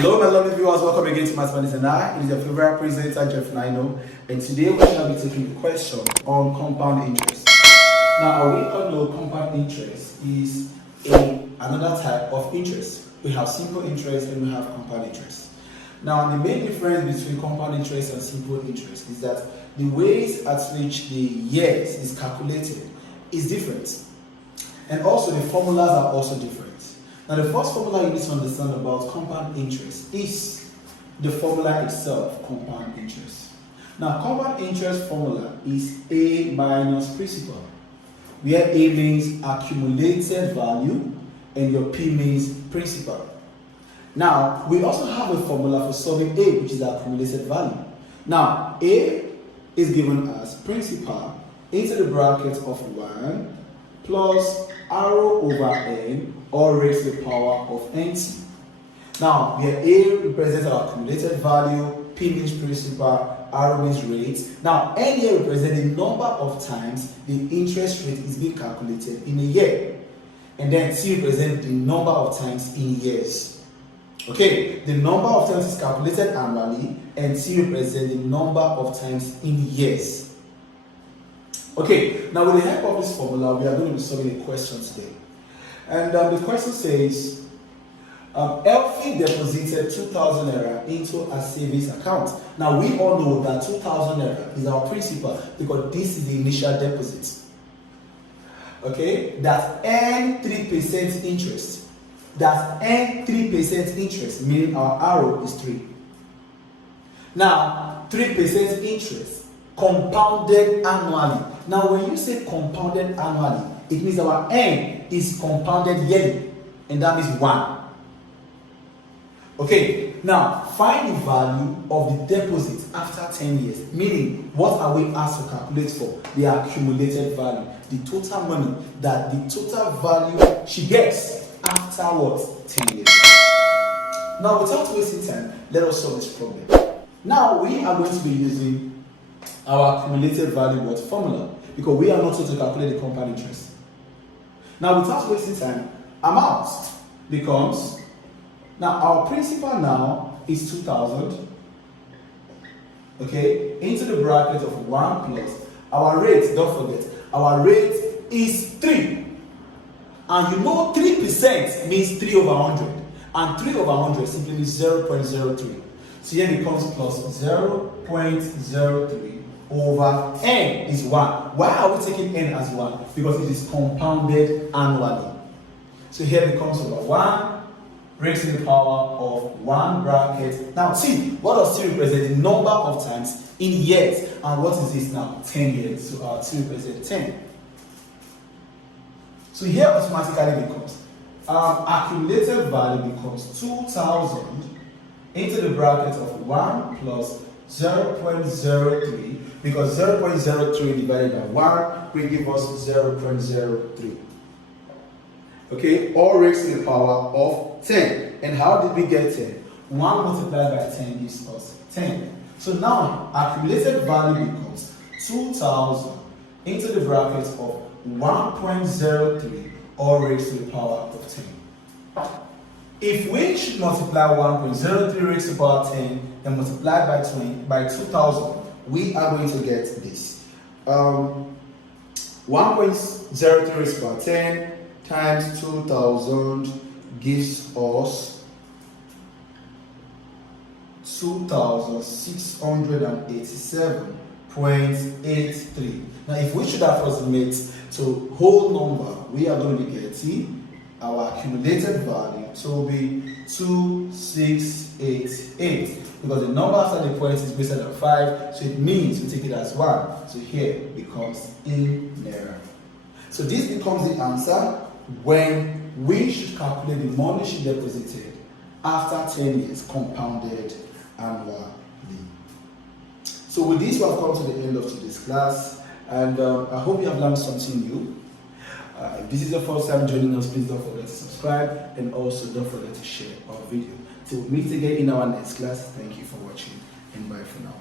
Hello my lovely viewers, welcome again to Mathematics and I. It is your favorite presenter Jeff Nino, and today we shall be taking the question on compound interest. Now we all know compound interest is another type of interest. We have simple interest and we have compound interest. Now the main difference between compound interest and simple interest is that the ways at which the years is calculated is different, and also the formulas are also different. Now the first formula you need to understand about compound interest is the formula itself, compound interest. Now compound interest formula is A minus principal, where A means accumulated value and your P means principal. Now we also have a formula for solving A, which is accumulated value. Now A is given as principal into the bracket of 1 plus arrow over n or raised to the power of nt. Now, where A represents our accumulated value, P means principal, arrow means rate. Now, n here represents the number of times the interest rate is being calculated in a year. And then T represents the number of times in years. Okay, the number of times is calculated annually, and T represents the number of times in years. Okay, now with the help of this formula, we are going to be solving a question today. And the question says, Elfie deposited 2,000 naira into a savings account. Now we all know that 2,000 naira is our principal because this is the initial deposit. Okay, that's earn 3% interest. That's earn 3% interest, meaning our arrow is 3. Now, 3% interest compounded annually. Now, when you say compounded annually, it means our n is compounded yearly, and that means 1. Okay, now find the value of the deposit after 10 years, meaning what are we asked to calculate for? The accumulated value, the total money, that the total value she gets after what? 10 years. Now, without wasting time, let us solve this problem. Now, we are going to be using our accumulated value formula because we are not going to calculate the compound interest. Now, without wasting time, amount becomes, now our principal now is 2,000, okay, into the bracket of 1 plus our rate, don't forget, our rate is 3. And you know 3% means 3 over 100, and 3 over 100 simply means 0.03. So here becomes plus 0.03 over n is 1. Why are we taking n as 1? Because it is compounded annually. So here becomes over 1 raised to the power of 1 bracket. Now see, what does T represent? The number of times in years. And what is this now? 10 years. So our T represents 10. So here automatically becomes accumulated value becomes 2,000 into the bracket of 1 plus 0.03, because 0.03 divided by 1 will give us 0.03. Okay, all raised to the power of 10. And how did we get 10? 1 multiplied by 10 gives us 10. So now accumulated value becomes 2,000 into the bracket of 1.03 all raised to the power of 10. If we should multiply 1.03 raised to the power of 10 and multiply by 2,000, we are going to get this. 1.03 raised to the power of 10 times 2,000 gives us 2,687.83. Now, if we should approximate to whole number, we are going to be getting our accumulated value to be 2688, because the number after the point is greater than 5, so it means we take it as 1. So here it becomes in naira. So this becomes the answer when we should calculate the money she deposited after 10 years compounded annually. So with this, we have come to the end of today's class, and I hope you have learned something new. If this is the first time joining us, please don't forget to subscribe, and also don't forget to share our video. Till we meet again in our next class, thank you for watching, and bye for now.